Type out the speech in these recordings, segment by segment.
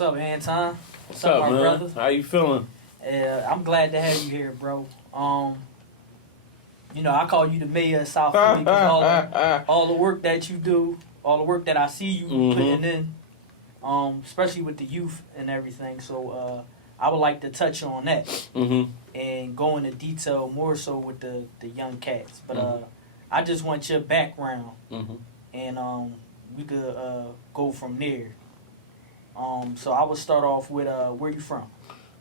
What's up, Anton? What's up, my man? brother? How you feeling? I'm glad to have you here, bro. I call you the mayor of South Philly because all the work that you do, all the work that I see you putting in, especially with the youth and everything. So I would like to touch on that and go into detail more so with the young cats. But I just want your background, and we could go from there. So I would start off with where you from?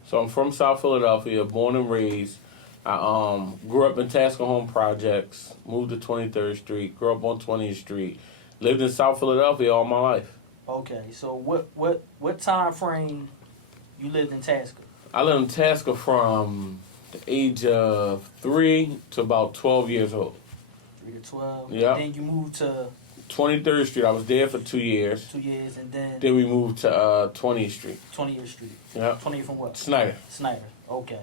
So I'm from South Philadelphia, born and raised. I grew up in Tasker Home Projects, moved to 23rd Street, grew up on 20th Street, lived in South Philadelphia all my life. Okay, so what time frame you lived in Tasker? I lived in Tasker from the age of 3 to about 12 years old. 3 to 12? Yeah. Then you moved to 23rd Street. I was there for 2 years. 2 years, and then Then we moved to 20th Street. 20th Street. Yeah. 20th from what? Snyder. Snyder. Okay.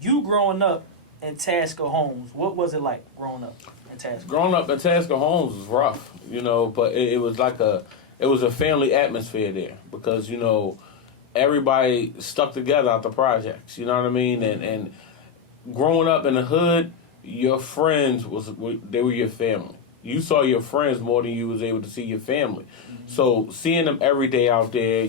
You growing up in Tasker Homes, what was it like growing up in Tasker? Growing up in Tasker Homes was rough, but it was like it was a family atmosphere there because, everybody stuck together out the projects, you know what I mean? And growing up in the hood, your friends they were your family. You saw your friends more than you was able to see your family. So seeing them every day out there,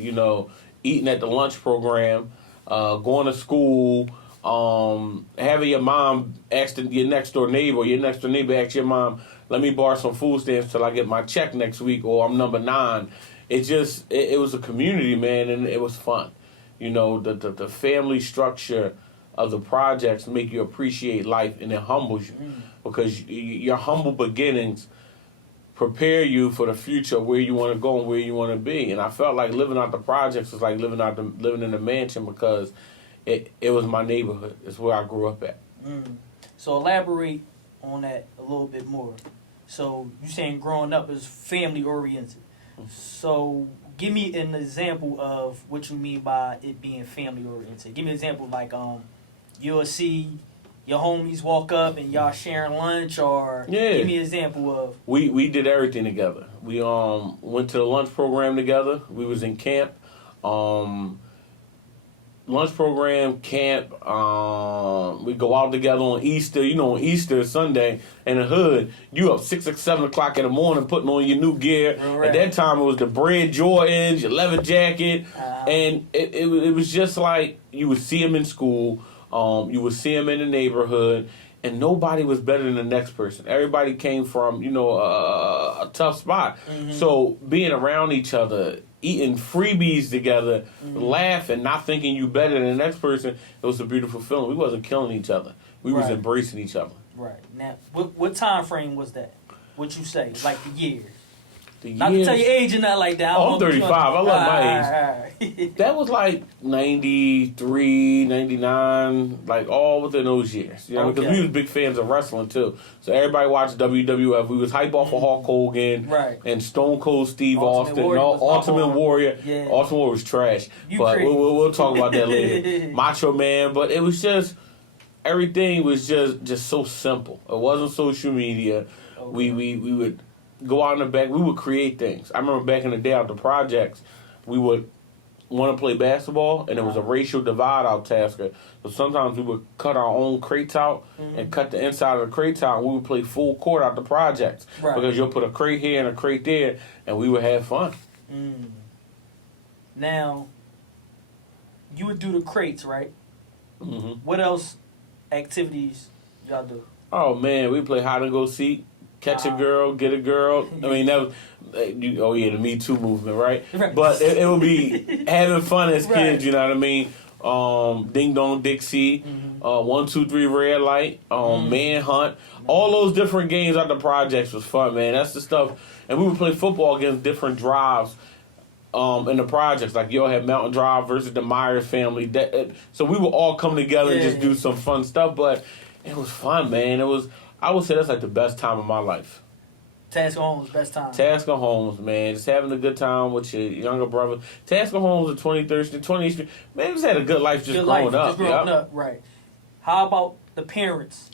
eating at the lunch program, going to school, having your mom ask your next door neighbor, or your next door neighbor ask your mom, let me borrow some food stamps till I get my check next week, or I'm number 9. It was a community, man, and it was fun. The family structure of the projects make you appreciate life, and it humbles you because your humble beginnings prepare you for the future, where you want to go and where you want to be. And I felt like living out the projects was like living in a mansion because it was my neighborhood. It's where I grew up at. So elaborate on that a little bit more. So you saying growing up is family oriented. So give me an example of what you mean by it being family oriented. Give me an example like you'll see your homies walk up and y'all sharing lunch, or give me an example of. We did everything together. We went to the lunch program together. We was in camp. Lunch program, camp, we go out together on Easter. On Easter Sunday in the hood, you up 6 or 7 o'clock in the morning putting on your new gear. Right. At that time, it was the bread Jordans, your leather jacket, and it was just like you would see them in school, you would see them in the neighborhood, and nobody was better than the next person. Everybody came from, a tough spot. So being around each other, eating freebies together, laughing, not thinking you better than the next person, it was a beautiful feeling. We wasn't killing each other. We was embracing each other. Right. Now, what time frame was that? What you say? Like the years? The Not years, to tell your age or nothing like that. I'm 35. I love my age. That was like 93, 99, like all within those years. Because we was big fans of wrestling too. So everybody watched WWF. We was hype off of Hulk Hogan and Stone Cold Steve Austin. Ultimate Warrior. Yeah. Ultimate Warrior was trash. But we'll talk about that later. Macho Man. But it was just, everything was just so simple. It wasn't social media. We would go out in the back. We would create things. I remember back in the day out the projects, we would want to play basketball, and there was a racial divide out Tasker. So sometimes we would cut our own crates out and cut the inside of the crates out, and we would play full court out the projects. Right. Because you'll put a crate here and a crate there, and we would have fun. Now, you would do the crates, right? What else activities y'all do? Oh, man, we play hide and go seek. Catch a girl, get a girl. I mean, that was, the Me Too movement, right? But it would be having fun as kids, you know what I mean? Ding Dong Dixie, 1, 2, 3 Red Light, Manhunt. All those different games at the projects was fun, man. That's the stuff. And we would play football against different drives in the projects. Like, y'all had Mountain Drive versus the Myers family. So we would all come together and just do some fun stuff. But it was fun, man. I would say that's like the best time of my life. Tasker Homes, best time. Tasker Homes, man. Just having a good time with your younger brother. Tasker Homes at 23rd Street, 20th Street. Man, just had a good life growing up. Just growing up, right. How about the parents?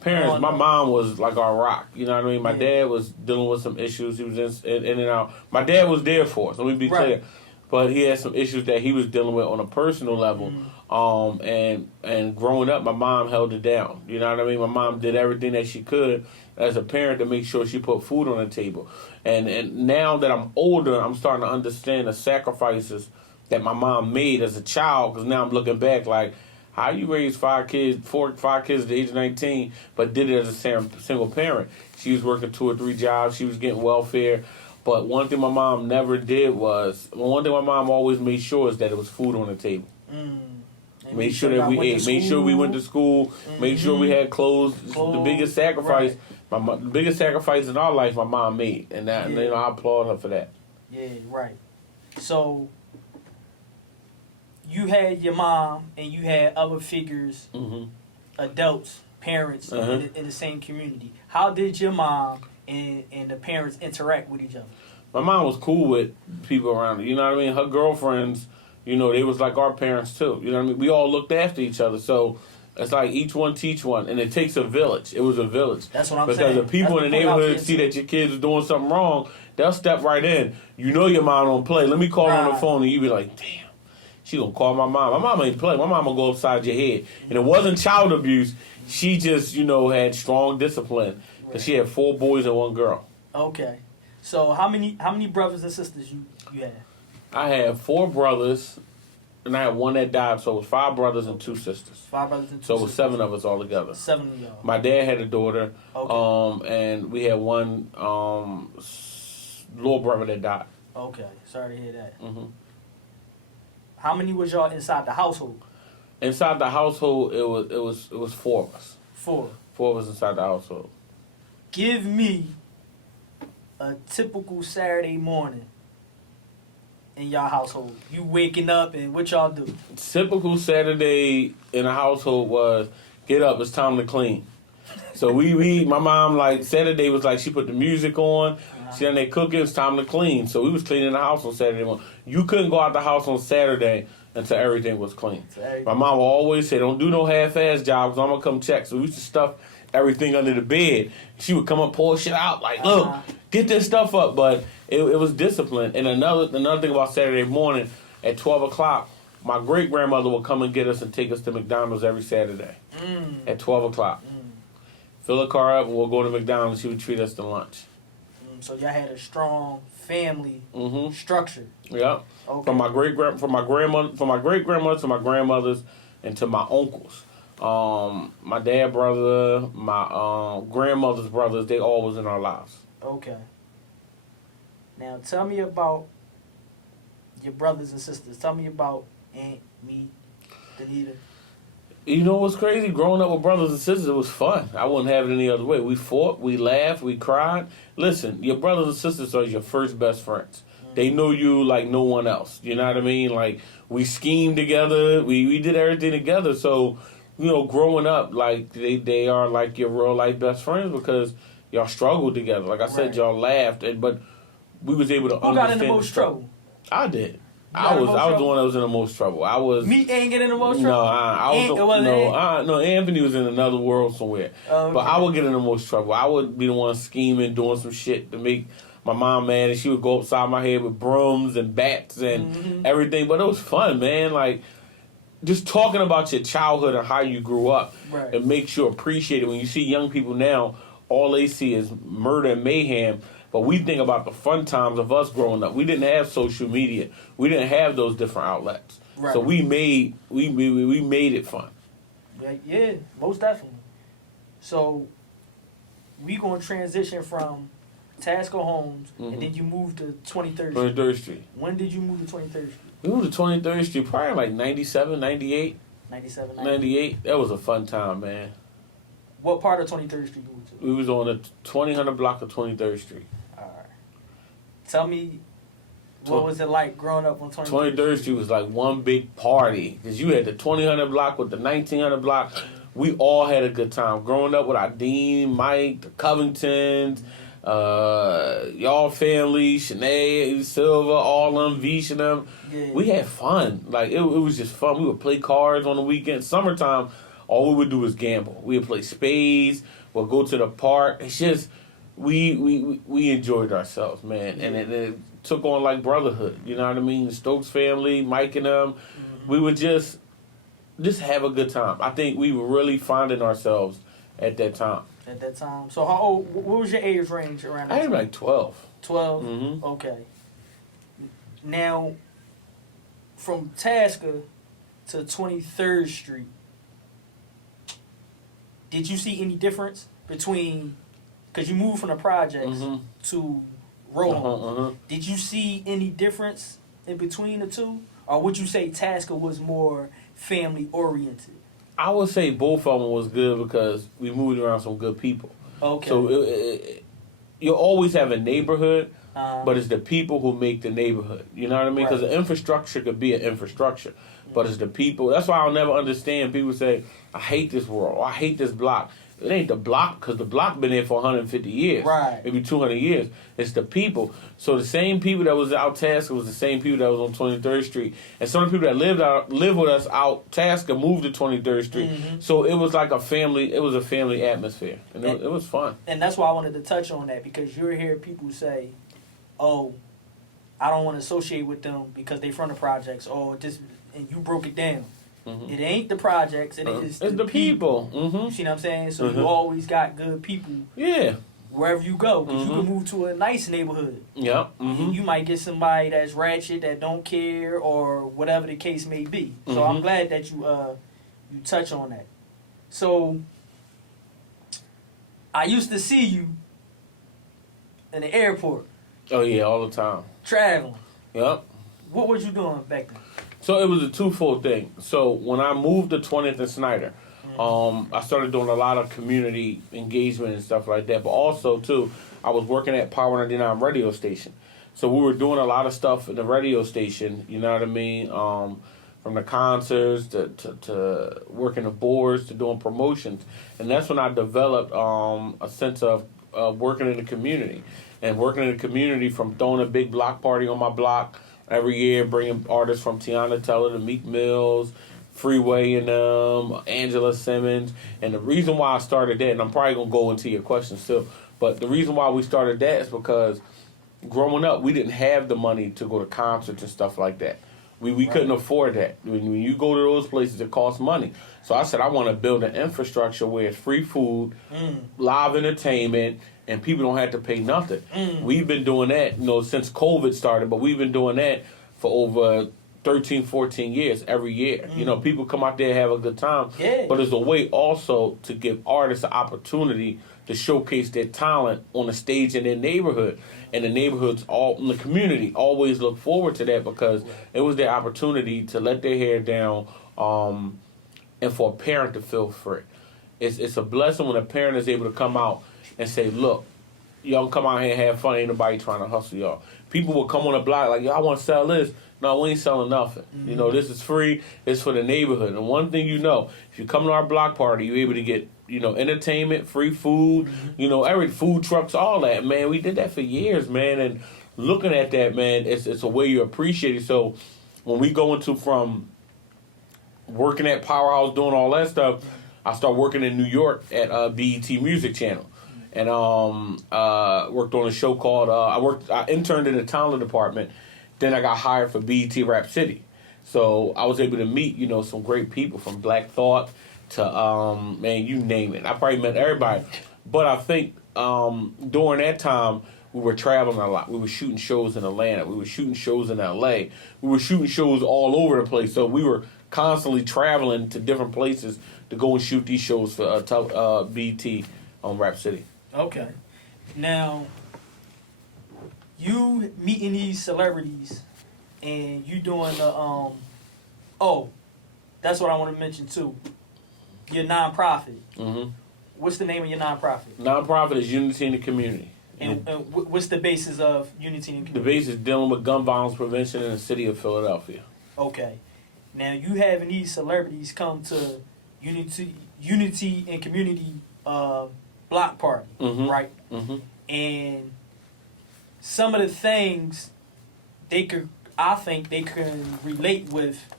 Parents, my mom was like our rock. You know what I mean? My dad was dealing with some issues. He was in and out. My dad was there for us. Let me be clear. But he had some issues that he was dealing with on a personal level. And growing up, my mom held it down. You know what I mean? My mom did everything that she could as a parent to make sure she put food on the table. And now that I'm older, I'm starting to understand the sacrifices that my mom made as a child. Because now I'm looking back like, how you raised five kids at the age of 19, but did it as a single parent? She was working 2 or 3 jobs. She was getting welfare. But one thing my mom never did was, one thing my mom always made sure is that it was food on the table. Made sure that we ate. Made sure we went to school. Made sure we had clothes. The biggest sacrifice, the biggest sacrifice in our life, my mom made, and that I applaud her for that. Yeah, right. So you had your mom, and you had other figures, adults, parents in the same community. How did your mom and the parents interact with each other? My mom was cool with people around her. You know what I mean? Her girlfriends, you know, they was like our parents too. You know what I mean? We all looked after each other. So it's like each one teach one. And it takes a village. It was a village. That's what I'm saying. Because the people in the neighborhood see that your kids are doing something wrong, they'll step right in. You know your mom don't play. Let me call her on the phone, and you be like, damn, she gonna call my mom. My mom ain't play. My mom will go upside your head. And it wasn't child abuse. She just, you know, had strong discipline. Because she had 4 boys and 1 girl. Okay. So how many brothers and sisters you had? I had 4 brothers, and I had 1 that died, so it was 5 brothers and 2 sisters. 5 brothers and 2 sisters. So it was 7 of us all together. 7 of y'all. My dad had a daughter, and we had 1 little brother that died. Okay, sorry to hear that. How many was y'all inside the household? Inside the household, it was 4 of us. 4. 4 of us inside the household. Give me a typical Saturday morning in y'all household. You waking up, and what y'all do? Typical Saturday in the household was get up, it's time to clean. So my mom, like, Saturday was like she put the music on, she done there cooking, it's time to clean. So we was cleaning the house on Saturday morning. You couldn't go out the house on Saturday until everything was clean. My mom would always say, don't do no half-ass jobs, I'm going to come check. So we used to stuff everything under the bed. She would come up, pull shit out, like, look, get this stuff up. But it was discipline. And another thing about Saturday morning, at 12 o'clock, my great-grandmother would come and get us and take us to McDonald's every Saturday at 12 o'clock. Fill a car up, and we'll go to McDonald's. She would treat us to lunch. So y'all had a strong family structure. Yeah. Okay. From my great-grandmother to my grandmothers and to my uncles. My dad brother, my grandmother's brothers, they all was in our lives. Okay. Now tell me about your brothers and sisters. Tell me about Aunt, me, Danita. You know what's crazy? Growing up with brothers and sisters, it was fun. I wouldn't have it any other way. We fought, we laughed, we cried. Listen, your brothers and sisters are your first best friends. They know you like no one else. You know what I mean? Like, we schemed together. We did everything together. So, you know, growing up, like, they are like your real life best friends because y'all struggled together. Like I said, y'all laughed, but we was able to understand. Who got in the most trouble? I did. I was the one that was in the most trouble. Me ain't getting in the most trouble. No. Anthony was in another world somewhere. Okay. But I would get in the most trouble. I would be the one scheming, doing some shit to make my mom mad, and she would go upside my head with brooms and bats and everything. But it was fun, man. Like, just talking about your childhood and how you grew up, it makes you appreciate it. When you see young people now, all they see is murder and mayhem. But we think about the fun times of us growing up. We didn't have social media. We didn't have those different outlets. Right. So we made it fun. Yeah, most definitely. So we gonna transition from Tasker Homes, and then you moved to 23rd Street. 23rd Street. When did you move to 23rd Street? We moved to 23rd Street probably like 97, 98. 97, 98. That was a fun time, man. What part of 23rd Street you moved to? We was on the 2000 block of 23rd Street. All right. Tell me, what was it like growing up on 23rd? 23rd Street was like one big party. Because you had the 2000 block with the 1900 block. We all had a good time. Growing up with our Dean, Mike, the Covingtons, y'all family, Shanae, Silva, all them, Vish and them. Yeah. We had fun. Like, it was just fun. We would play cards on the weekends. Summertime, all we would do was gamble. We would play spades. We'll go to the park. It's just we enjoyed ourselves, man, and it took on like brotherhood. You know what I mean? The Stokes family, Mike and them, we would just have a good time. I think we were really finding ourselves at that time. At that time. So how old? What was your age range around that I time? was like 12. 12? Mm-hmm. Okay. Now, from Tasker to 23rd Street, did you see any difference between, because you moved from the projects to Roland, did you see any difference in between the two? Or would you say Tasker was more family oriented? I would say both of them was good because we moved around some good people. Okay. So you always have a neighborhood, but it's the people who make the neighborhood. You know what I mean? Because the infrastructure could be an infrastructure, but it's the people. That's why I'll never understand people say, I hate this world, or I hate this block. It ain't the block, because the block been there for 150 years. Right. Maybe 200 years. It's the people. So the same people that was out Tasker was the same people that was on 23rd Street. And some of the people that lived with us out Tasker moved to 23rd Street. So it was like a family atmosphere. And it was fun. And that's why I wanted to touch on that, because you'll hear people say, oh, I don't want to associate with them because they from the projects, or this, and you broke it down. It ain't the projects, it's the people. You see what I'm saying? So you always got good people. Yeah. Wherever you go, because you can move to a nice neighborhood. Yeah. You might get somebody that's ratchet, that don't care, or whatever the case may be. So I'm glad that you touch on that. So I used to see you in the airport. Oh yeah, all the time. Traveling. Yep. What was you doing back then? So it was a twofold thing. So when I moved to 20th and Snyder, I started doing a lot of community engagement and stuff like that. But also, too, I was working at Power 99 radio station. So we were doing a lot of stuff in the radio station, you know what I mean? From the concerts to working the boards to doing promotions. And that's when I developed a sense of working in the community. And working in the community, from throwing a big block party on my block every year, bringing artists from Tiana Teller to Meek Mills, Freeway and Angela Simmons. And the reason why I started that, and I'm probably going to go into your questions still, but the reason why we started that is because growing up, we didn't have the money to go to concerts and stuff like that. We couldn't afford that. When you go to those places, it costs money. So I said, I want to build an infrastructure where it's free food, live entertainment, and people don't have to pay nothing. We've been doing that, since COVID started, but we've been doing that for over 13, 14 years, every year. People come out there and have a good time. Yeah. But it's a way also to give artists an opportunity to showcase their talent on the stage in their neighborhood. And the neighborhoods, all in the community, always look forward to that because it was their opportunity to let their hair down and for a parent to feel free. It's a blessing when a parent is able to come out and say, look, y'all come out here and have fun. Ain't nobody trying to hustle y'all. People will come on the block like, yo, I want to sell this. No, we ain't selling nothing. This is free. It's for the neighborhood. And one thing if you come to our block party, you're able to get, entertainment, free food, every food trucks, all that, man. We did that for years, man. And looking at that, man, it's a way you appreciate it. So when we go into from working at Powerhouse, doing all that stuff, I started working in New York at BET Music Channel. And worked on a show called, I interned in the talent department. Then I got hired for BET Rap City. So I was able to meet, some great people from Black Thought to, you name it. I probably met everybody. But I think during that time, we were traveling a lot. We were shooting shows in Atlanta. We were shooting shows in LA. We were shooting shows all over the place. So we were constantly traveling to different places to go and shoot these shows for BET on Rap City. Okay. Now, you meeting these celebrities and you doing the that's what I want to mention too. Your nonprofit. What's the name of your nonprofit? Nonprofit is Unity in the Community. And what's the basis of Unity in the Community? The basis is dealing with gun violence prevention in the city of Philadelphia. Okay. Now you having these celebrities come to Unity and Community block party, right? And some of the things I think they can relate with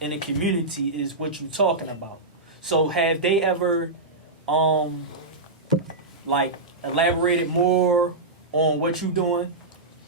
in the community is what you're talking about. So have they ever, like, elaborated more on what you're doing,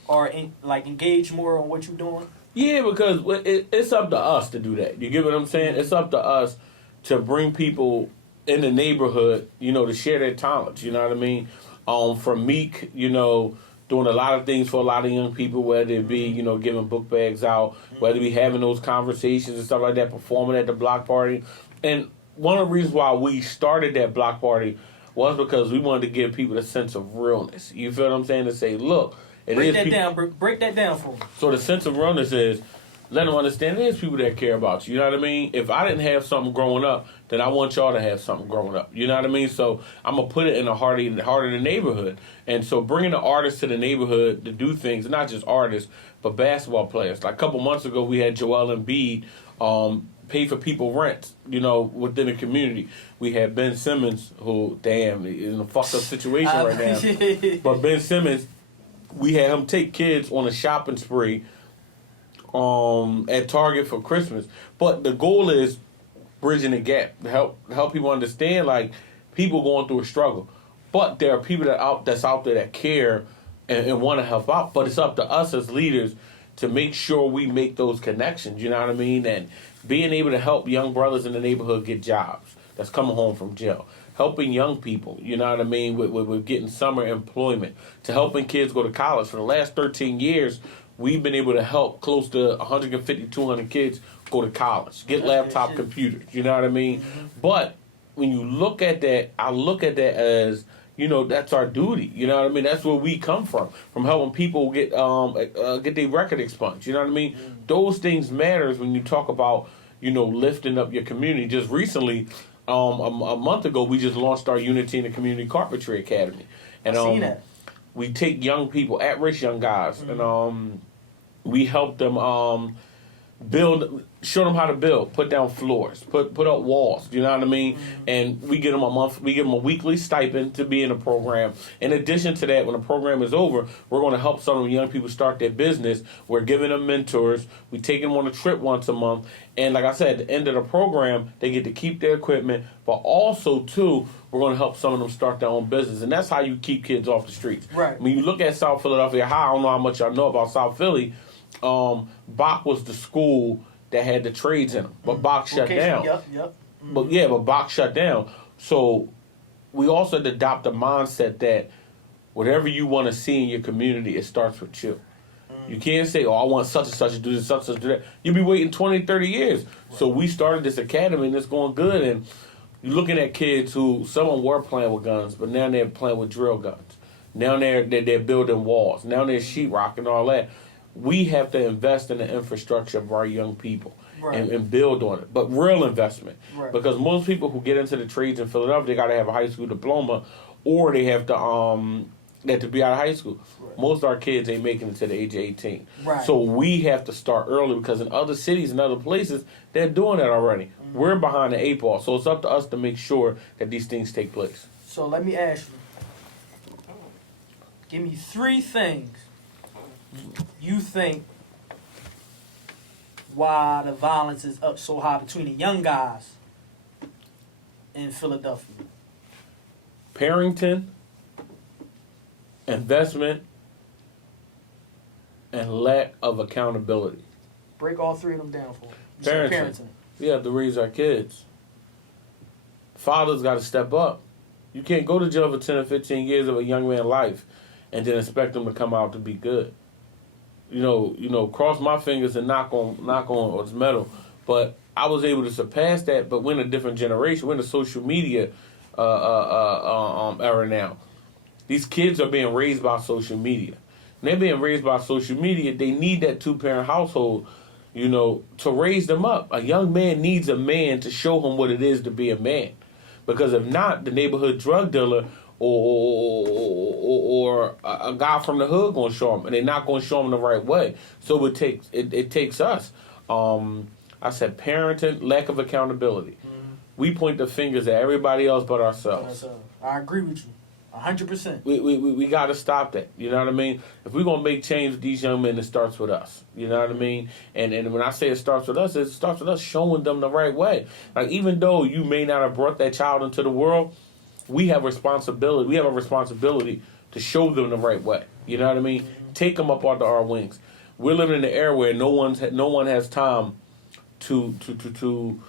or engage more on what you're doing? Yeah, because it's up to us to do that. You get what I'm saying? It's up to us to bring people in the neighborhood, to share their talents. You know what I mean? From Meek, doing a lot of things for a lot of young people, whether it be, giving book bags out, whether it be having those conversations and stuff like that, performing at the block party. And one of the reasons why we started that block party was because we wanted to give people a sense of realness. You feel what I'm saying? To say, look, break that down for me. So the sense of realness is, let them understand there's people that care about you. You know what I mean? If I didn't have something growing up, then I want y'all to have something growing up. You know what I mean? So I'm going to put it in the heart of the neighborhood. And so bringing the artists to the neighborhood to do things, not just artists, but basketball players. Like a couple months ago, we had Joel Embiid pay for people rent, within the community. We had Ben Simmons, who, damn, is in a fucked up situation right now. But Ben Simmons, we had him take kids on a shopping spree at Target for Christmas. But the goal is bridging the gap, to help people understand, like, people going through a struggle. But there are people that's out there that care and want to help out. But it's up to us as leaders to make sure we make those connections, you know what I mean? And being able to help young brothers in the neighborhood get jobs that's coming home from jail. Helping young people, you know what I mean, with getting summer employment. To helping kids go to college. For the last 13 years, we've been able to help close to 150, 200 kids go to college, get laptop computers, you know what I mean? Mm-hmm. But when you look at that, I look at that as, that's our duty, you know what I mean? That's where we come from helping people get their record expunged, you know what I mean? Mm-hmm. Those things matters when you talk about, lifting up your community. Just recently, a month ago, we just launched our Unity in the Community Carpentry Academy. And I've seen that. We take young people, at-risk young guys, mm-hmm. and we help them show them how to build, put down floors, put up walls, you know what I mean? Mm-hmm. And we give them a weekly stipend to be in the program. In addition to that, when the program is over, we're going to help some of the young people start their business. We're giving them mentors. We take them on a trip once a month. And like I said, at the end of the program, they get to keep their equipment, but also, too, we're going to help some of them start their own business. And that's how you keep kids off the streets. Right. When you look at South Philadelphia High, I don't know how much y'all know about South Philly, Bach was the school that had the trades in them, but Bach shut down. Yep. Mm-hmm. But Bach shut down. So we also had to adopt the mindset that whatever you want to see in your community, it starts with you. You can't say, I want such and such to do this, such and such to do that. You'll be waiting 20, 30 years. Right. So we started this academy, and it's going good. And you're looking at kids who, some of them were playing with guns, but now they're playing with drill guns. Now they're building walls. Now they're sheetrock and all that. We have to invest in the infrastructure of our young people, right, and build on it. But real investment. Right. Because most people who get into the trades in Philadelphia, they got to have a high school diploma, or they have to be out of high school. Right. Most of our kids ain't making it to the age of 18. Right. So we have to start early, because in other cities and other places, they're doing that already. Mm-hmm. We're behind the 8 ball. So it's up to us to make sure that these things take place. So let me ask you. Give me 3 things you think why the violence is up so high between the young guys in Philadelphia. Parenting, investment, and lack of accountability. Break all 3 of them down for me. Parenting. We have to raise our kids. Fathers got to step up. You can't go to jail for 10 or 15 years of a young man's life and then expect them to come out to be good. Cross my fingers and knock on it's metal. But I was able to surpass that, but we're in a different generation. We're in the social media era now. These kids are being raised by social media. And they're being raised by social media. They need that 2-parent household, to raise them up. A young man needs a man to show him what it is to be a man. Because if not, the neighborhood drug dealer or a guy from the hood going to show them, and they're not going to show them the right way. So it takes us. I said parenting, lack of accountability. Mm-hmm. We point the fingers at everybody else but ourselves. I agree with you. 100%. We got to stop that. You know what I mean? If we're gonna make change with these young men, it starts with us. You know what I mean? And when I say it starts with us showing them the right way. Like, even though you may not have brought that child into the world, we have responsibility. We have a responsibility to show them the right way. You know what I mean? Take them up under our wings. We're living in an era where no one has time to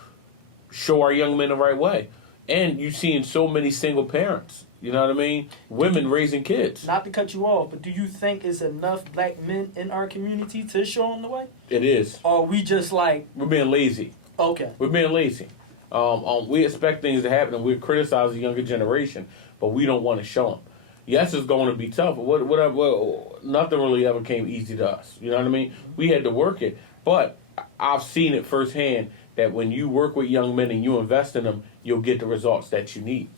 show our young men the right way. And you're seeing so many single parents. You know what I mean? Women raising kids. Not to cut you off, but do you think it's enough black men in our community to show them the way? It is. Or are we just like... We're being lazy. Okay. We're being lazy. We expect things to happen, and we criticize the younger generation, but we don't want to show them. Yes, it's going to be tough, but nothing really ever came easy to us. You know what I mean? We had to work it, but I've seen it firsthand that when you work with young men and you invest in them, you'll get the results that you need.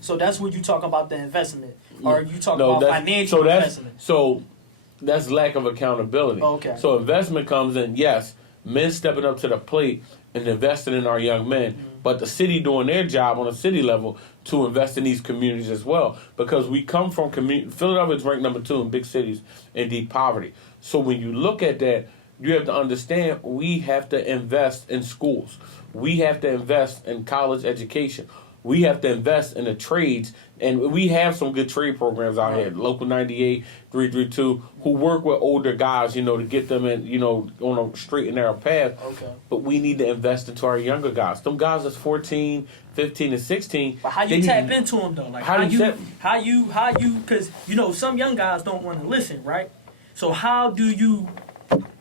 So that's what you talk about, the investment, or you talk about financial investment. So that's lack of accountability. Okay. So investment comes in, yes, men stepping up to the plate and investing in our young men, but the city doing their job on a city level to invest in these communities as well, because we come from Philadelphia is ranked number 2 in big cities in deep poverty. So when you look at that, you have to understand we have to invest in schools. We have to invest in college education. We have to invest in the trades, and we have some good trade programs out here. Local 98, 332, who work with older guys, to get them in, on a straight and narrow path. Okay. But we need to invest into our younger guys. Them guys that's 14, 15, and 16. But how you tap into them though? Like how you? Because some young guys don't want to listen, right? So how do you,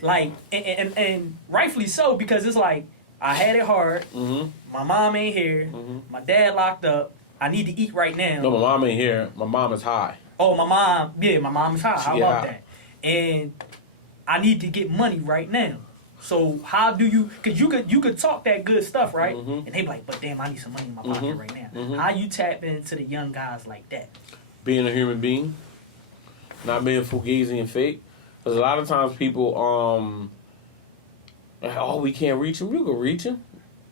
like, and rightfully so, because it's like, I had it hard. Mm-hmm. My mom ain't here. Mm-hmm. My dad locked up. I need to eat right now. No, my mom ain't here. My mom is high. Oh, my mom is high. How about that? And I need to get money right now. So how do you? Because you could talk that good stuff, right? Mm-hmm. And they be like, but damn, I need some money in my pocket right now. Mm-hmm. How you tap into the young guys like that? Being a human being, not being fugazi and fake. Because a lot of times people, we can't reach him. You can reach him.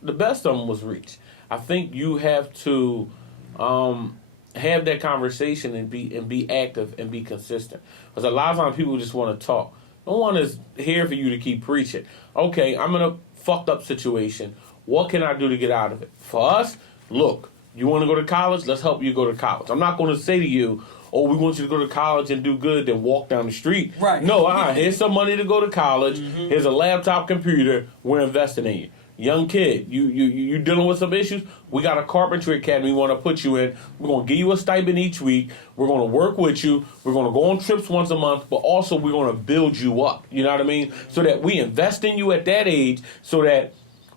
The best of them was reached. I think you have to have that conversation and be active and be consistent. Because a lot of times people just want to talk. No one is here for you to keep preaching. Okay, I'm in a fucked up situation. What can I do to get out of it? For us, look, you want to go to college? Let's help you go to college. I'm not going to say to you, oh, we want you to go to college and do good, then walk down the street. Right. No, here's some money to go to college. Mm-hmm. Here's a laptop, computer. We're investing in you. Young kid, you dealing with some issues? We got a carpentry academy we want to put you in. We're going to give you a stipend each week. We're going to work with you. We're going to go on trips once a month, but also we're going to build you up. You know what I mean? So that we invest in you at that age so that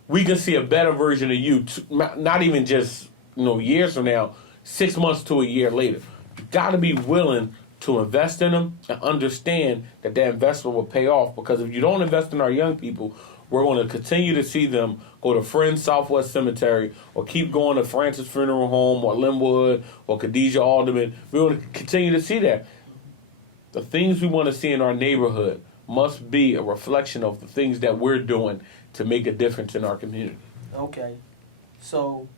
we can see a better version of you, not even just years from now, 6 months to a year later. You got to be willing to invest in them and understand that investment will pay off, because if you don't invest in our young people, we're going to continue to see them go to Friends Southwest Cemetery or keep going to Francis Funeral Home or Linwood or Khadijah Alderman. We're going to continue to see that. The things we want to see in our neighborhood must be a reflection of the things that we're doing to make a difference in our community. Okay. So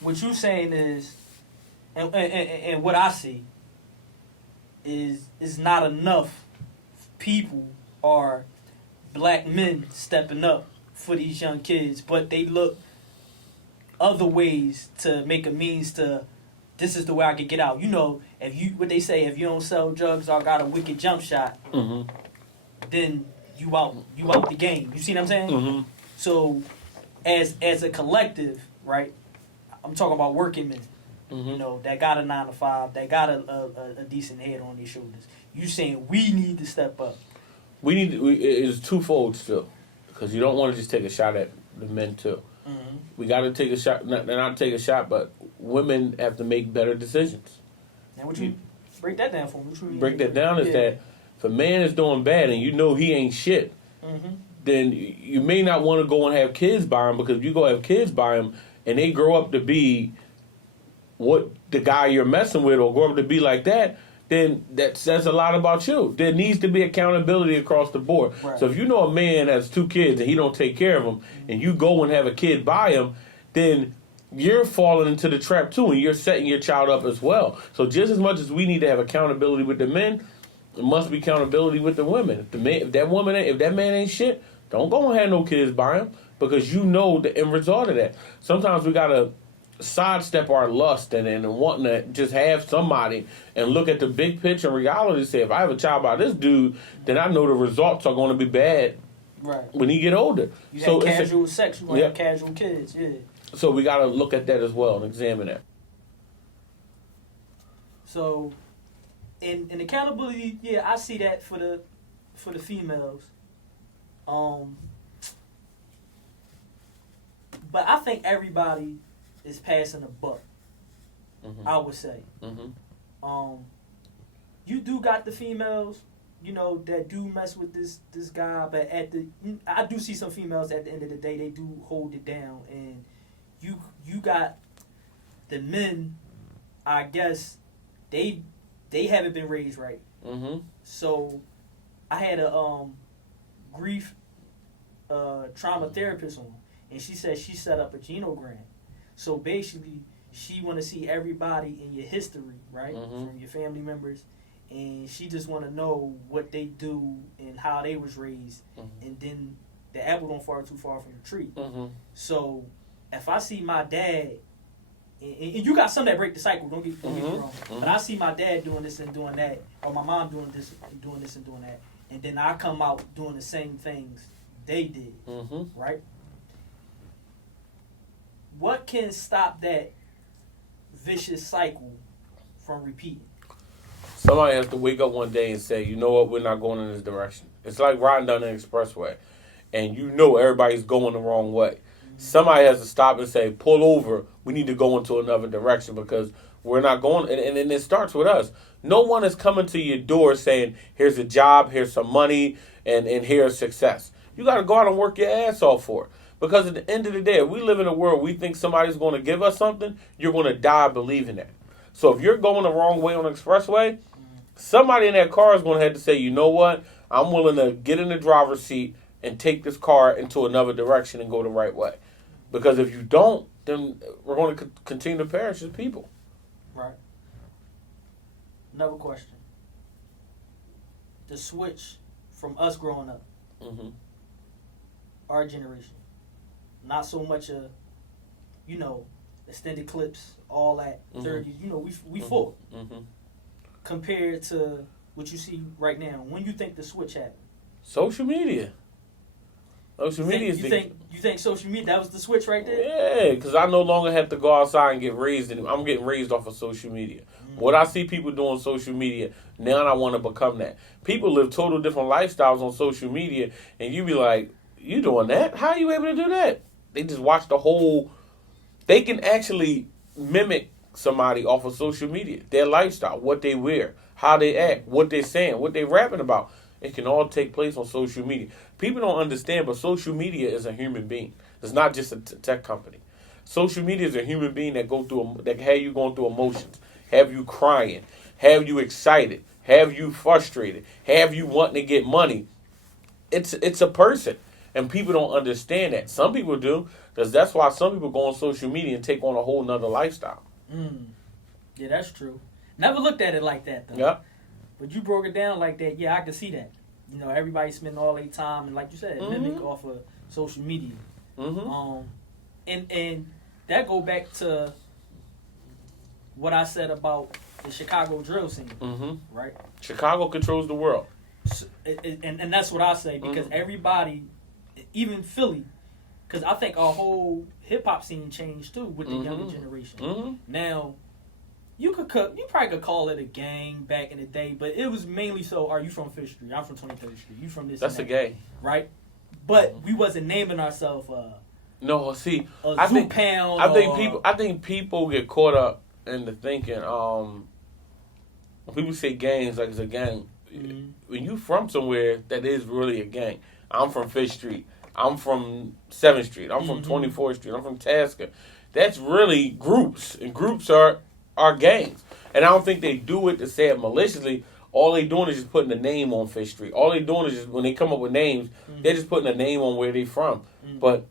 what you're saying is, and what I see is not enough people are black men stepping up for these young kids, but they look other ways to make a means to, this is the way I can get out. What they say, if you don't sell drugs or got a wicked jump shot, then you out the game. You see what I'm saying? Mm-hmm. So as a collective, right? I'm talking about working men. Mm-hmm. That got a 9 to 5, that got a decent head on their shoulders. You saying we need to step up? It's twofold still, because you don't want to just take a shot at the men too. Mm-hmm. We got to take a shot, not take a shot, but women have to make better decisions. Now, what you break that down for me? Break that down is that if a man is doing bad and he ain't shit, then you may not want to go and have kids by him, because if you go have kids by him and they grow up to be what the guy you're messing with or grow up to be like that, then that says a lot about you. There needs to be accountability across the board. Right. So if you know a man has 2 kids and he don't take care of them, and you go and have a kid by him, then you're falling into the trap too, and you're setting your child up as well. So just as much as we need to have accountability with the men, it must be accountability with the women. If that man ain't shit, don't go and have no kids by him, because you know the end result of that. Sometimes we gotta sidestep our lust and wanting to just have somebody and look at the big picture and reality and say, if I have a child by this dude, then I know the results are going to be bad when he get older. You have casual sex, you're going to have casual kids, So we got to look at that as well and examine that. So, in accountability, I see that for the females. But I think everybody is passing a buck. I would say. You do got the females, that do mess with this guy, but I do see some females at the end of the day, they do hold it down, and you got the men, I guess they haven't been raised right. So I had a grief trauma therapist on, and she said she set up a genogram. So basically, she want to see everybody in your history, right, from your family members, and she just want to know what they do and how they was raised, and then the apple don't fall too far from the tree. So if I see my dad, and you got some that break the cycle, don't get me wrong, but I see my dad doing this and doing that, or my mom doing this and doing that, and then I come out doing the same things they did, right? What can stop that vicious cycle from repeating? Somebody has to wake up one day and say, you know what, we're not going in this direction. It's like riding down the expressway, and everybody's going the wrong way. Somebody has to stop and say, pull over, we need to go into another direction, because we're not going, and it starts with us. No one is coming to your door saying, here's a job, here's some money, and here's success. You got to go out and work your ass off for it. Because at the end of the day, if we live in a world we think somebody's going to give us something, you're going to die believing that. So if you're going the wrong way on the expressway, somebody in that car is going to have to say, you know what, I'm willing to get in the driver's seat and take this car into another direction and go the right way. Because if you don't, then we're going to continue to perish as people. Right. Another question. The switch from us growing up, our generation, not so much extended clips, all that, 30s, we full. Compared to what you see right now, when you think the switch happened? Social media. Social media is you think social media, that was the switch right there? Yeah, because I no longer have to go outside and get raised. I'm getting raised off of social media. What I see people doing on social media, now I want to become that. People live total different lifestyles on social media, and you be like, you doing that? How are you able to do that? They just watch the whole... They can actually mimic somebody off of social media. Their lifestyle, what they wear, how they act, what they're saying, what they're rapping about. It can all take place on social media. People don't understand, but social media is a human being. It's not just a tech company. Social media is a human being that have you going through emotions, have you crying, have you excited, have you frustrated, have you wanting to get money. It's a person, and people don't understand that. Some people do, because that's why some people go on social media and take on a whole nother lifestyle. Yeah, that's true. Never looked at it like that, though. Yeah. But you broke it down like that. Yeah, I can see that. Everybody spending all their time, and like you said, mimic off of social media. And that go back to what I said about the Chicago drill scene, right? Chicago controls the world. And that's what I say, because everybody, even Philly, because I think our whole hip-hop scene changed, too, with the younger generation. Now... You probably could call it a gang back in the day, but it was mainly so, are you from 5th Street? I'm from 23rd Street. You from this? That's a gang. Right? But we wasn't naming ourselves no, see, I think people get caught up in the thinking, when people say gangs like it's a gang, when you from somewhere, that is really a gang. I'm from 5th Street. I'm from 7th Street. I'm from 24th Street. I'm from Tasker. That's really groups, and groups are gangs. And I don't think they do it to say it maliciously. All they doing is just putting a name on 5th Street. All they doing is just, when they come up with names, they're just putting a name on where they from. But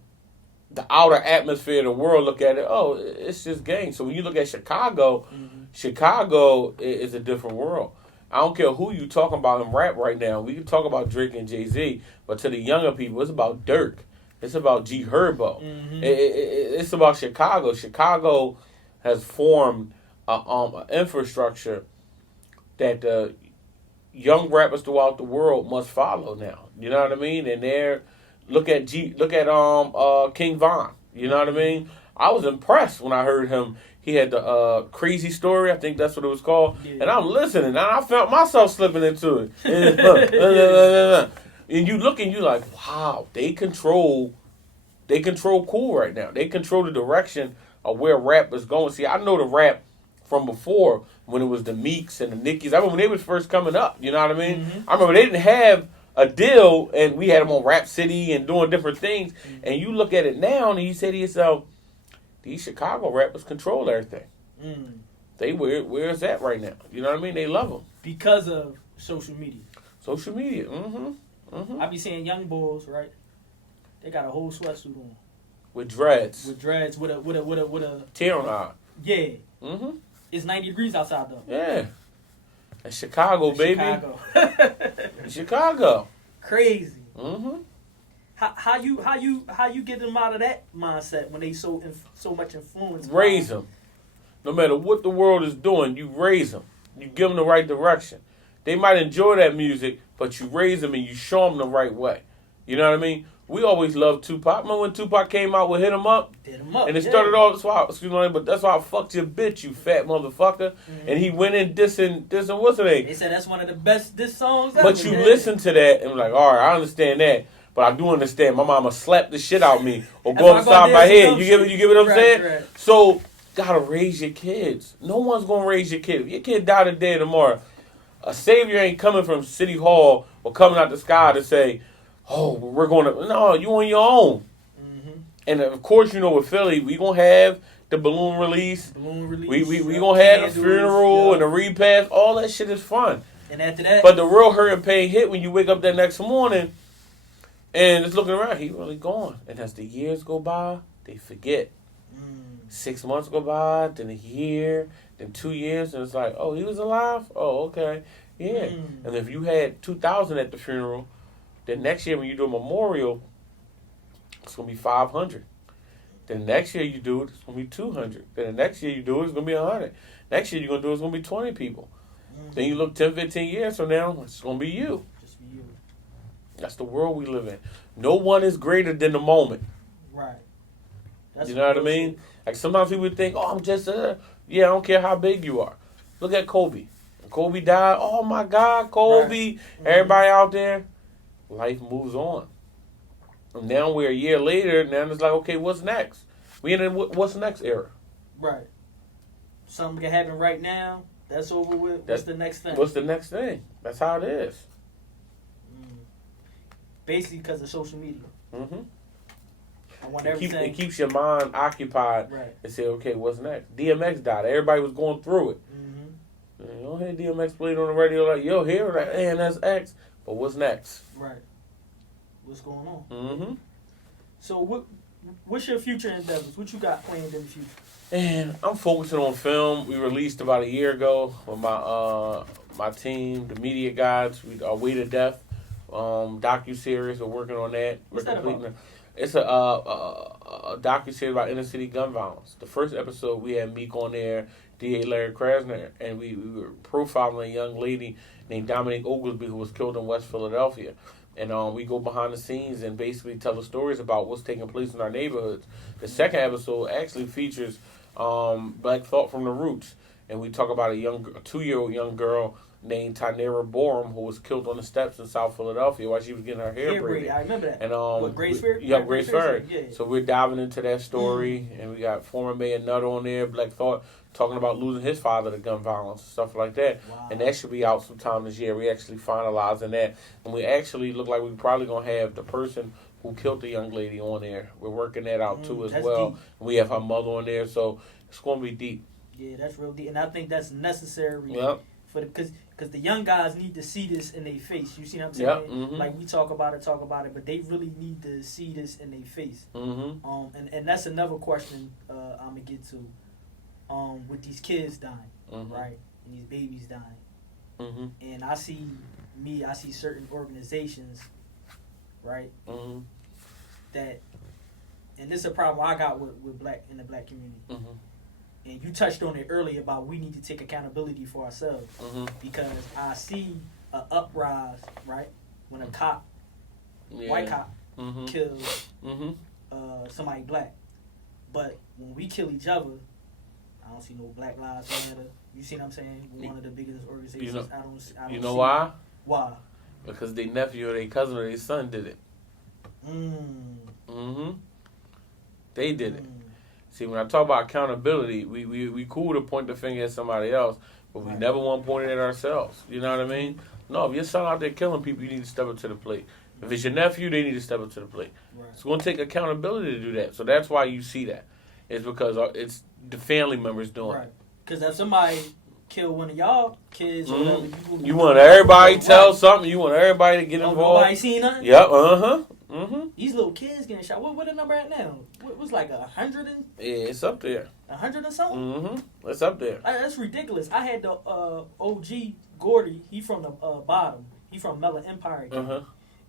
the outer atmosphere of the world look at it, oh, it's just gang. So when you look at Chicago, Chicago is a different world. I don't care who you talking about in rap right now. We can talk about Drake and Jay-Z, but to the younger people, it's about Dirk. It's about G Herbo. It's about Chicago. Chicago has formed an infrastructure that the young rappers throughout the world must follow now. You know what I mean? And look at King Von. You know what I mean? I was impressed when I heard him. He had the Crazy Story, I think that's what it was called. Yeah. And I'm listening, and I felt myself slipping into it. And you look and you like, wow, they control cool right now. They control the direction of where rap is going. See, I know the rap from before when it was the Meeks and the Nickies. I remember when they was first coming up. You know what I mean? I remember they didn't have a deal, and we had them on Rap City and doing different things. And you look at it now, and you say to yourself, these Chicago rappers control everything. They where is that right now? You know what I mean? They love them because of social media. Social media. I be seeing young boys, right? They got a whole sweatsuit on with dreads. With a tear on eye. Yeah. It's 90 degrees outside though. Yeah. That's Chicago, baby. Chicago. Crazy. How you get them out of that mindset when they so much influence? Raise them. No matter what the world is doing, you raise them. You give them the right direction. They might enjoy that music, but you raise them and you show them the right way. You know what I mean? We always loved Tupac. Remember when Tupac came out with Hit 'Em Up? Hit 'Em Up. And it started off, but that's why I fucked your bitch, you fat motherfucker. And he went in dissing what's her name? They said that's one of the best diss songs ever. But you listen to that and like, all right, I understand that. But I do understand my mama slapped the shit out of me or go upside my head. You get what I'm saying? Right. So, gotta raise your kids. No one's gonna raise your kid. If your kid die today or tomorrow, a savior ain't coming from City Hall or coming out the sky to say, oh, we're going to... No, you on your own. And of course, you know, with Philly, we going to have the balloon release. We going to have the funeral and the repast. All that shit is fun. And after that... But the real hurt and pain hit when you wake up that next morning and it's looking around. He really gone. And as the years go by, they forget. 6 months go by, then a year, then 2 years, and it's like, oh, he was alive? Oh, okay. Yeah. And if you had 2,000 at the funeral... Then next year when you do a memorial, it's going to be 500. Then next year you do it, it's going to be 200. Then the next year you do it, it's going to be 100. Next year you're going to do it, it's going to be 20 people. Then you look 10, 15 years from now, it's going to be you. Just be you. That's the world we live in. No one is greater than the moment. Right. You know what I mean? Like sometimes people think, oh, I'm just, yeah, I don't care how big you are. Look at Kobe. When Kobe died, oh my God, Kobe. Right. Everybody out there. Life moves on. And now we're a year later, now it's like, okay, what's next? We in a what's next era. Right. Something can happen right now. That's over with. What's the next thing? What's the next thing? That's how it is. Basically because of social media. I want everything. It keeps your mind occupied. Right. And say, okay, what's next? DMX died. Everybody was going through it. You don't hear DMX played on the radio like, yo, here, like, hey, and that's X. But what's next? Right. What's going on? So what's your future endeavors? What you got planned in the future? And I'm focusing on film. We released about a year ago with my team, the Media Gods. Our Way to Death docu-series. We're working on that. What's that about? It's a docu-series about inner city gun violence. The first episode, we had Meek on there, D.A. Larry Krasner, and we were profiling a young lady named Dominique Oglesby who was killed in West Philadelphia. And we go behind the scenes and basically tell the stories about what's taking place in our neighborhoods. The second episode actually features Black Thought from the Roots. And we talk about a 2-year-old young girl named Tynera Borum who was killed on the steps in South Philadelphia while she was getting her hair braided. I remember that. And what, Grace Ferry? Yeah, Grace Ferry. Yeah. So we're diving into that story, and we got former Mayor Nutter on there, Black Thought, talking about losing his father to gun violence, stuff like that. Wow. And that should be out sometime this year. We actually finalizing that. And we actually look like we're probably going to have the person who killed the young lady on there. We're working that out too as well. Deep. We have her mother on there, so it's going to be deep. Yeah, that's real deep. And I think that's necessary for the because the young guys need to see this in their face. You see what I'm saying? Yep. Mm-hmm. Like we talk about it, but they really need to see this in their face. Mm-hmm. And that's another question I'm gonna get to. With these kids dying, Mm-hmm. right, and these babies dying, Mm-hmm. and I see certain organizations, right, Mm-hmm. that, and this is a problem I got with the black community. Mm-hmm. And you touched on it earlier about we need to take accountability for ourselves, Mm-hmm. because I see a uprise, right, when a cop, Yeah. white cop, Mm-hmm. kills Mm-hmm. somebody black, but when we kill each other, I don't see no Black Lives Matter. You see what I'm saying? We're one of the biggest organizations. You know, I don't You know see why? Why? Because their nephew or their cousin or their son did it. Mm. They did it. See, when I talk about accountability, we cool to point the finger at somebody else, but we Right. never want to point it at ourselves. You know what I mean? No, if your son out there killing people, you need to step up to the plate. If it's your nephew, they need to step up to the plate. Right. It's going to take accountability to do that. So that's why you see that. It's because it's the family members doing Right. it. Because if somebody kill one of y'all kids or whatever, You want everybody to tell something. You want everybody to get Oh, involved. nobody seen nothing? Yep, uh-huh. Mm-hmm. These little kids getting shot. What the number at now? What was like 100 and Yeah, it's up there. 100 or something? Mm-hmm. It's up there. That's ridiculous. I had the OG Gordy. He from the bottom. He from Mella Empire. Uh-huh.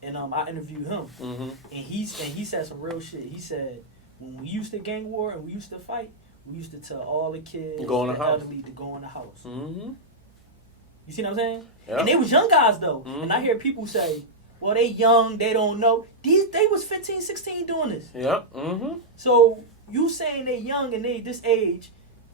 And I interviewed him. Mm-hmm. And he said some real shit. He said when we used to gang war and we used to fight, we used to tell all the kids, Go in the house. elderly, to go in the house. Mm-hmm. You see what I'm saying? Yep. And they was young guys though. Mhm. And I hear people say, well, they young, they don't know. They was 15, 16 doing this. Yep. Mm-hmm. So you saying they young and they this age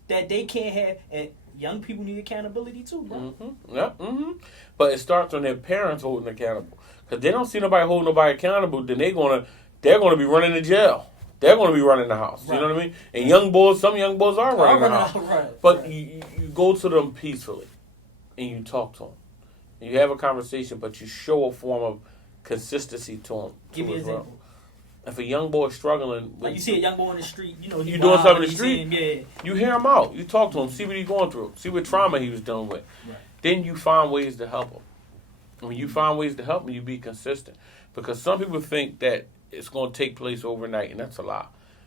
that they can't have, and young people need accountability too, bro. Mm-hmm. Yep. Mm-hmm. But it starts when their parents holding accountable. Because they don't see nobody holding nobody accountable, then they're gonna be running to jail. They're gonna be running the house. Right. You know what I mean? And some young boys are running the house. Right. But right. you go to them peacefully, and you talk to them, and you have a conversation, but you show a form of consistency to them. Give me an example. If a young boy is struggling, Like you see a young boy in the street, you know, You doing something in the you street? see him, yeah. you hear him out. You talk to him, see what he's going through, see what trauma he was dealing with. Right. Then you find ways to help him. When you find ways to help him, you be consistent. Because some people think that it's going to take place overnight, and that's a lie.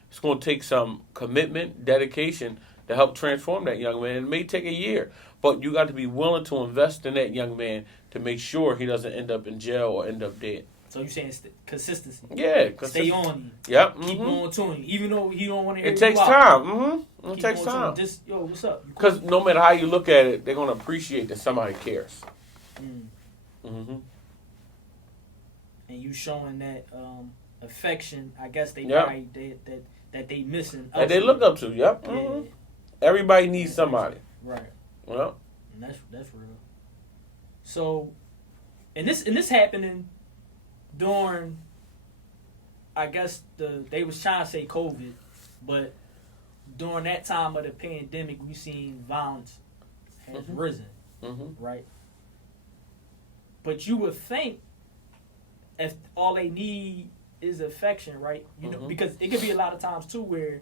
It's going to take some commitment, dedication to help transform that young man. It may take a year, but you got to be willing to invest in that young man to make sure he doesn't end up in jail or end up dead. So you saying consistency? Yeah, Stay on him. Yep. Keep going to him, even though he don't want to hear It you takes out. time. Mm-hmm. It Keep takes going to him. time. Just, yo, what's up? You cool? Because no matter how you look at it, they're going to appreciate that somebody cares. Mm. Mm-hmm. And you showing that affection. I guess they Yep. probably that they missing. That they look up to. Yep. Yeah. Mm-hmm. Everybody needs somebody. Right. Well, And that's real. So, and this happening during, I guess they was trying to say COVID, but during that time of the pandemic, we seen violence has risen, right? But you would think if all they need is affection, right? You know, because it could be a lot of times too where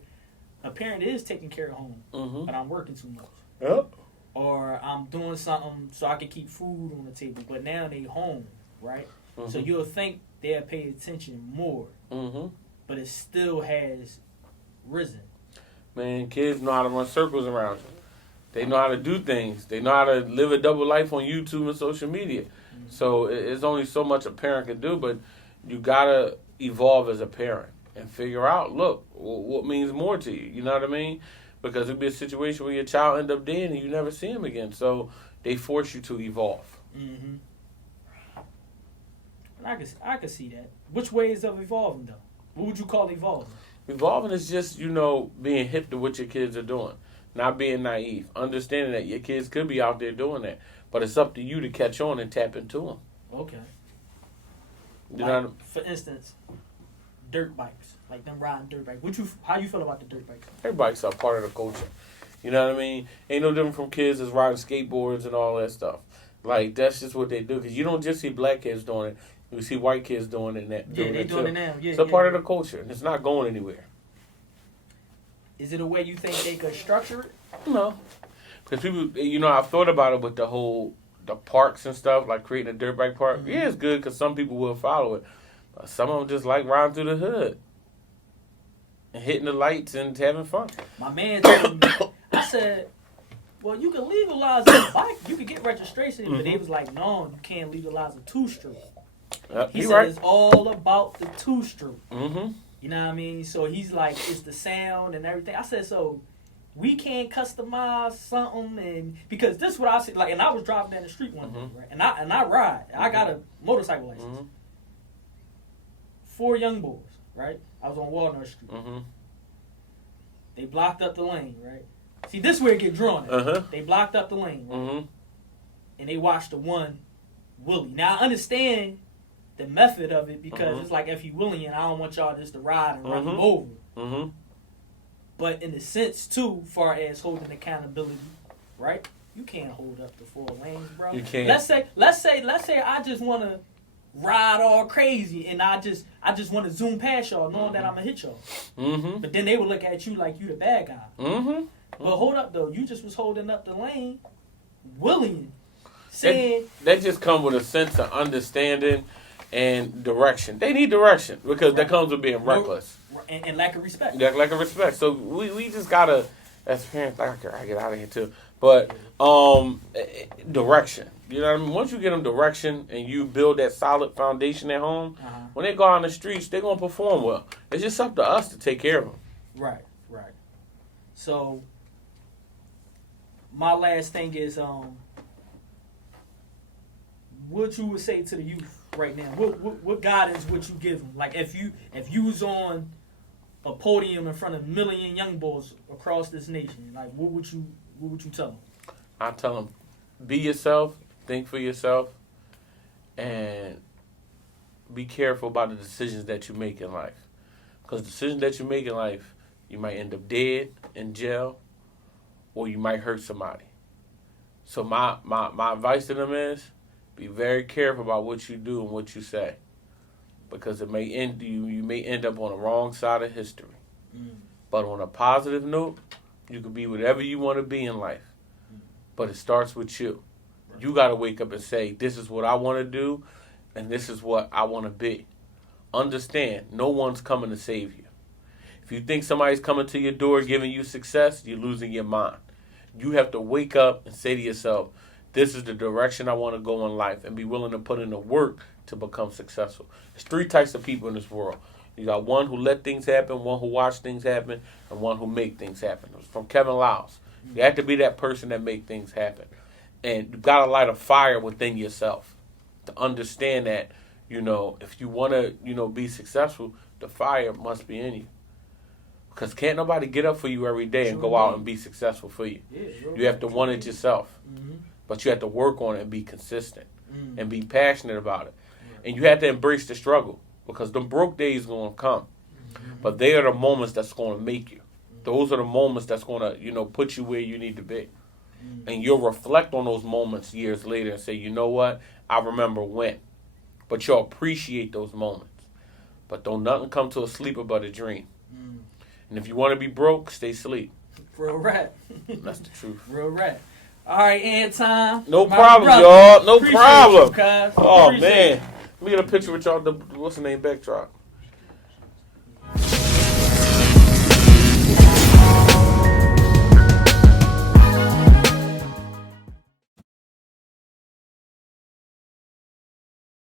a parent is taking care of home, but I'm working too much. Yep. Or I'm doing something so I can keep food on the table, but now they home, right? So you'll think they'll pay attention more, but it still has risen. Man, kids know how to run circles around you. They know how to do things. They know how to live a double life on YouTube and social media. So it's only so much a parent can do, but you gotta evolve as a parent and figure out, look, what means more to you. You know what I mean? Because it'd be a situation where your child end up dead and you never see him again. So they force you to evolve. And I can see that. Which ways of evolving though? What would you call evolving? Evolving is just, being hip to what your kids are doing. Not being naive. Understanding that your kids could be out there doing that. But it's up to you to catch on and tap into them. Okay. You know what I mean? For instance, dirt bikes. Like them riding dirt bikes. How you feel about the dirt bikes? Everybody's a part of the culture. You know what I mean? Ain't no different from kids that's riding skateboards and all that stuff. Like, that's just what they do. Because you don't just see black kids doing it. You see white kids doing it. Doing it now. Yeah, it's a part of the culture. And it's not going anywhere. Is it a way you think they could structure it? No. Because people, I've thought about it with the parks and stuff, like creating a dirt bike park. Mm-hmm. Yeah, it's good because some people will follow it. But some of them just like riding through the hood and hitting the lights and having fun. My man told me, I said, well, you can legalize a bike. You can get registration, but they was like, no, you can't legalize a two-stroke. Yep, he said it's all about the two-stroke. Mm-hmm. You know what I mean? So he's like, it's the sound and everything. I said, so we can't customize something, and because this is what I see. Like, and I was driving down the street one day, right? And I ride. I got a motorcycle license. Mm-hmm. 4 young boys, right? I was on Walnut Street. Mm-hmm. They blocked up the lane, right? See, this is where it get drawn. They blocked up the lane, right? And they watched the one Willie. Now I understand the method of it because it's like if you Willie, and I don't want y'all just to ride and run him over. Mm-hmm. But in the sense too, far as holding accountability, right? You can't hold up the 4 lanes, bro. You can't. Let's say I just want to ride all crazy and I just want to zoom past y'all, knowing that I'm gonna hit y'all. Mm-hmm. But then they would look at you like you the bad guy. Mm-hmm. But hold up though, you just was holding up the lane, willing, saying they just come with a sense of understanding and direction. They need direction because that comes with being reckless and lack of respect. Lack of respect. So we just gotta, as parents, I get out of here too. But direction. You know what I mean? Once you get them direction and you build that solid foundation at home, when they go out on the streets, they're gonna perform well. It's just up to us to take care of them. Right. So my last thing is, what you would say to the youth right now? What guidance would you give them? Like if you was on a podium in front of a million young boys across this nation, like what would you tell them? I tell them, be yourself, think for yourself, and be careful about the decisions that you make in life. Because decisions that you make in life, you might end up dead, in jail, or you might hurt somebody. So my advice to them is, be very careful about what you do and what you say, because it may end you may end up on the wrong side of history. But on a positive note, you can be whatever you want to be in life. But it starts with you. You got to wake up and say, this is what I want to do, and this is what I want to be. Understand, no one's coming to save you. If you think somebody's coming to your door giving you success, you're losing your mind. You have to wake up and say to yourself, this is the direction I want to go in life, and be willing to put in the work to become successful. There's 3 types of people in this world. You got one who let things happen, one who watch things happen, and one who make things happen. It was from Kevin Liles. You have to be that person that make things happen. And you got to light a fire within yourself to understand that, if you want to, be successful, the fire must be in you. Because can't nobody get up for you every day and go out and be successful for you. You have to want it yourself. But you have to work on it and be consistent and be passionate about it. And you have to embrace the struggle, because the broke days are going to come. But they are the moments that's going to make you. Those are the moments that's going to, put you where you need to be. And you'll reflect on those moments years later and say, you know what? I remember when. But you'll appreciate those moments. But don't nothing come to a sleeper but a dream. And if you want to be broke, stay asleep. Real rap. That's the truth. Real rap. All right, Anton. No problem, y'all. No problem. You, Oh, Appreciate man. you. Let me get a picture with y'all. What's the name? Backdrop.